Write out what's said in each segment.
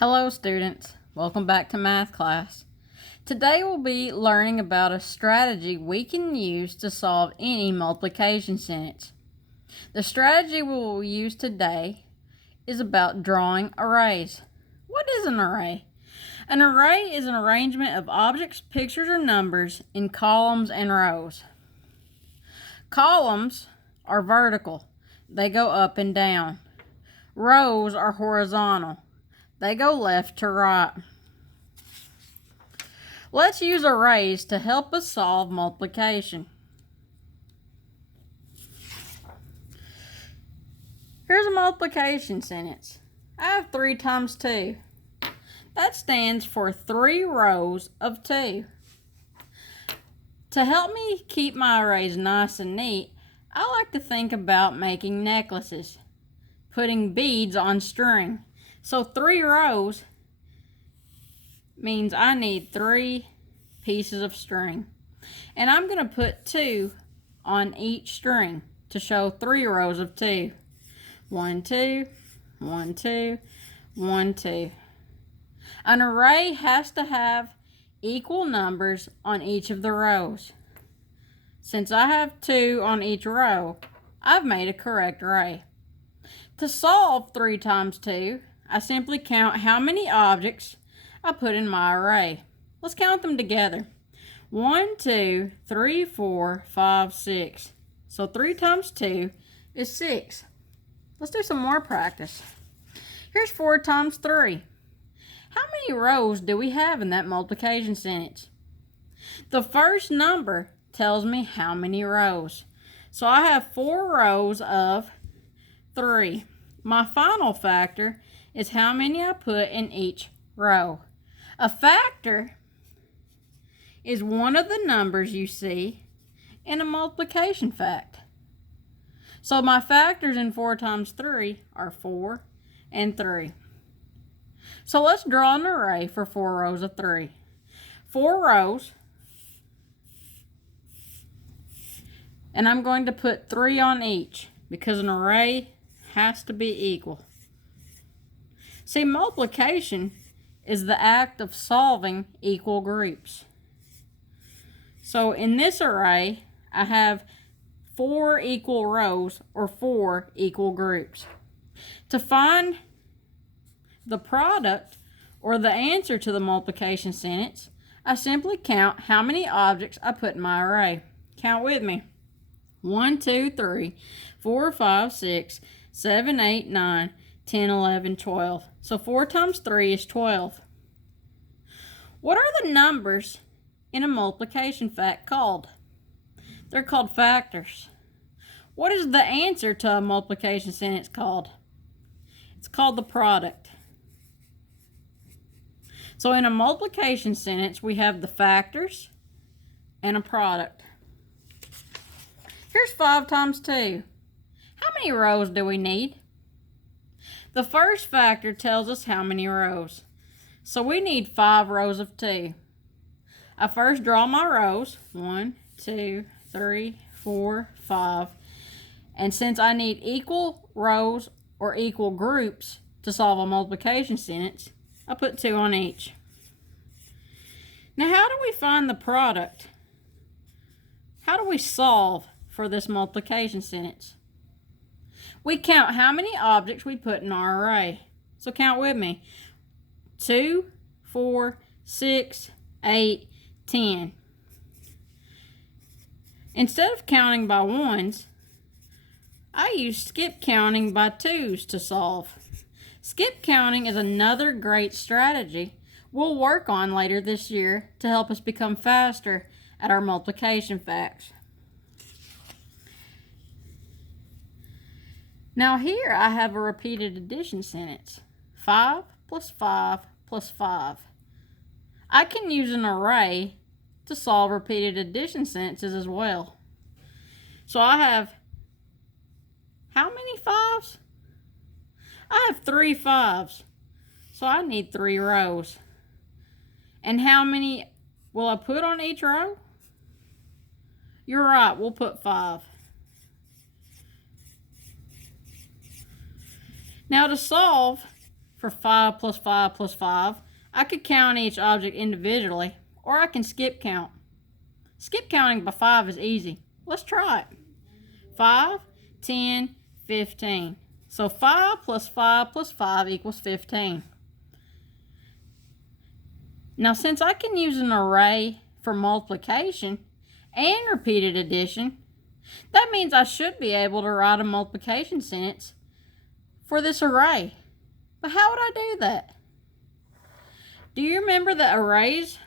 Hello students, welcome back to math class. Today we'll be learning about a strategy we can use to solve any multiplication sentence. The strategy we will use today is about drawing arrays. What is an array? An array is an arrangement of objects, pictures, or numbers in columns and rows. Columns are vertical. They go up and down. Rows are horizontal. They go left to right. Let's use arrays to help us solve multiplication. Here's a multiplication sentence. I have 3 times 2. That stands for 3 rows of 2. To help me keep my arrays nice and neat, I like to think about making necklaces, putting beads on string. So 3 rows means I need 3 pieces of string. And I'm going to put 2 on each string to show 3 rows of 2. 1, 2, 1, 2, 1, 2. An array has to have equal numbers on each of the rows. Since I have 2 on each row, I've made a correct array. To solve 3 times 2, I simply count how many objects I put in my array. Let's count them together. 1, 2, 3, 4, 5, 6. So 3 times 2 is 6. Let's do some more practice. Here's 4 times 3. How many rows do we have in that multiplication sentence? The first number tells me how many rows. So I have 4 rows of 3. My final factor is how many I put in each row. A factor is one of the numbers you see in a multiplication fact. So my factors in 4 times 3 are 4 and 3. So let's draw an array for 4 rows of 3. 4 rows, and I'm going to put 3 on each because an array has to be equal. See, multiplication is the act of solving equal groups. So in this array, I have 4 equal rows or 4 equal groups. To find the product or the answer to the multiplication sentence, I simply count how many objects I put in my array. Count with me. 1, 2, 3, 4, 5, 6, 7, 8, 9, 10, 11, 12. So 4 times 3 is 12. What are the numbers in a multiplication fact called? They're called factors. What is the answer to a multiplication sentence called? It's called the product. So in a multiplication sentence, we have the factors and a product. Here's 5 times 2. How many rows do we need? The first factor tells us how many rows. So we need 5 rows of 2. I first draw my rows. 1, 2, 3, 4, 5. And since I need equal rows or equal groups to solve a multiplication sentence, I put 2 on each. Now how do we find the product? How do we solve for this multiplication sentence? We count how many objects we put in our array. So count with me. 2, 4, 6, 8, 10. Instead of counting by ones, I use skip counting by twos to solve. Skip counting is another great strategy we'll work on later this year to help us become faster at our multiplication facts. Now here I have a repeated addition sentence. 5 plus 5 plus 5. I can use an array to solve repeated addition sentences as well. So I have how many 5s? I have 3 5s. So I need 3 rows. And how many will I put on each row? You're right, we'll put 5. Now to solve for 5 plus 5 plus 5, I could count each object individually, or I can skip count. Skip counting by 5 is easy. Let's try it. 5, 10, 15. So 5 plus 5 plus 5 equals 15. Now, since I can use an array for multiplication and repeated addition, that means I should be able to write a multiplication sentence for this array. But how would I do that? Do you remember that arrays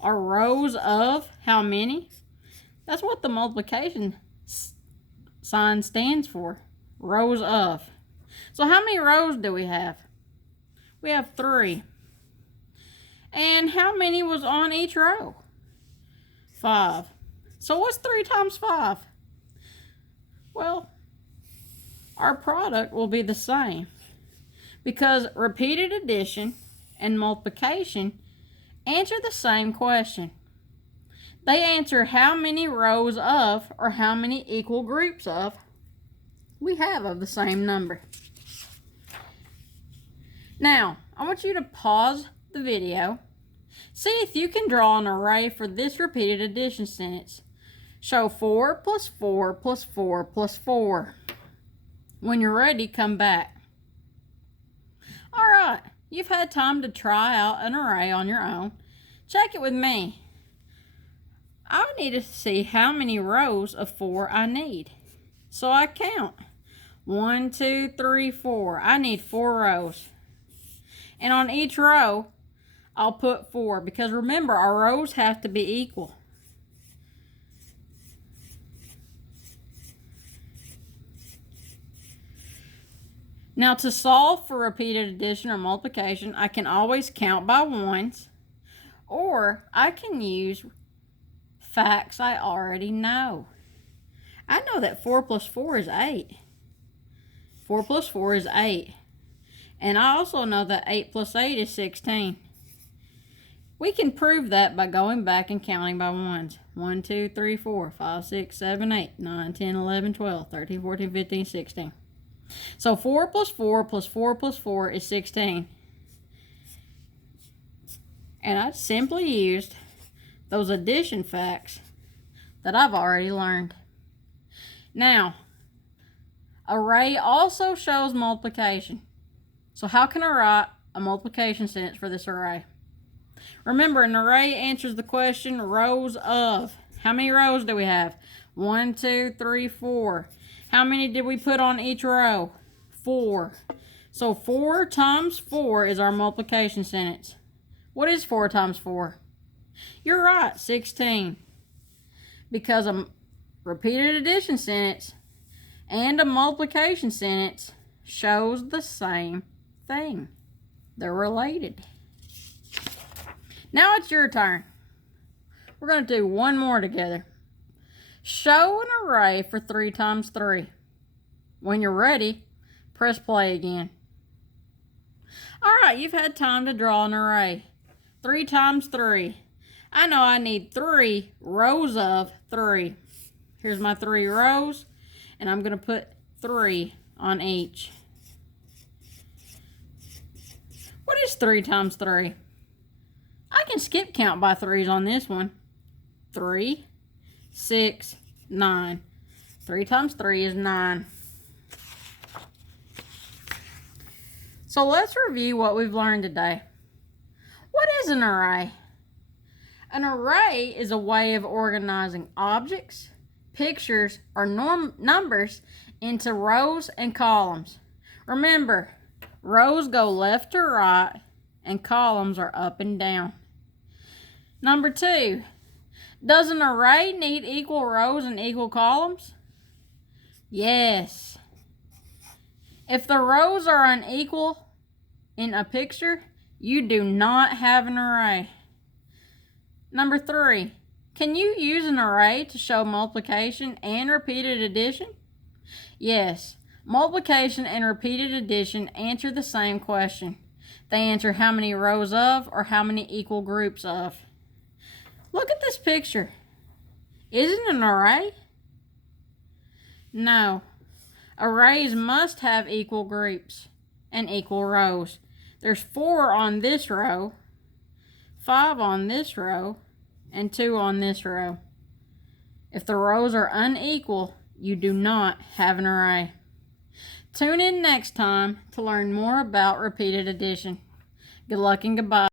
are rows of how many? That's what the multiplication sign stands for. Rows of. So how many rows do we have? We have 3. And how many was on each row? 5. So what's 3 times 5? Well, our product will be the same, because repeated addition and multiplication answer the same question. They answer how many rows of, or how many equal groups of, we have of the same number. Now, I want you to pause the video. See if you can draw an array for this repeated addition sentence. Show 4 plus 4 plus 4 plus 4. When you're ready, come back. Alright, you've had time to try out an array on your own. Check it with me. I need to see how many rows of 4 I need. So I count. 1, 2, 3, 4. I need 4 rows. And on each row, I'll put 4, because remember, our rows have to be equal. Now, to solve for repeated addition or multiplication, I can always count by ones, or I can use facts I already know. I know that 4 plus 4 is 8. 4 plus 4 is 8. And I also know that 8 plus 8 is 16. We can prove that by going back and counting by ones. 1, 2, 3, 4, 5, 6, 7, 8, 9, 10, 11, 12, 13, 14, 15, 16. So 4 plus 4 plus 4 plus 4 is 16. And I simply used those addition facts that I've already learned. Now, array also shows multiplication. So how can I write a multiplication sentence for this array? Remember, an array answers the question rows of. How many rows do we have? 1, 2, 3, 4. How many did we put on each row? 4. So 4 times 4 is our multiplication sentence. What is 4 times 4? You're right, 16. Because a repeated addition sentence and a multiplication sentence shows the same thing. They're related. Now it's your turn. We're going to do one more together. Show an array for 3 times 3. When you're ready, press play again. Alright, you've had time to draw an array. 3 times 3. I know I need 3 rows of 3. Here's my 3 rows, and I'm going to put 3 on each. What is 3 times 3? I can skip count by 3's on this one. 3, 6, 9. 3 times 3 is 9. So let's review what we've learned today. What is an array? An array is a way of organizing objects, pictures, or numbers into rows and columns. Remember, rows go left to right and columns are up and down. Number 2, does an array need equal rows and equal columns? Yes. If the rows are unequal in a picture, you do not have an array. Number 3, can you use an array to show multiplication and repeated addition? Yes. Multiplication and repeated addition answer the same question. They answer how many rows of or how many equal groups of. Look at this picture. Isn't it an array? No. Arrays must have equal groups. and equal rows. There's 4 on this row, 5 on this row, and 2 on this row. If the rows are unequal, you do not have an array. Tune in next time to learn more about repeated addition. Good luck and goodbye.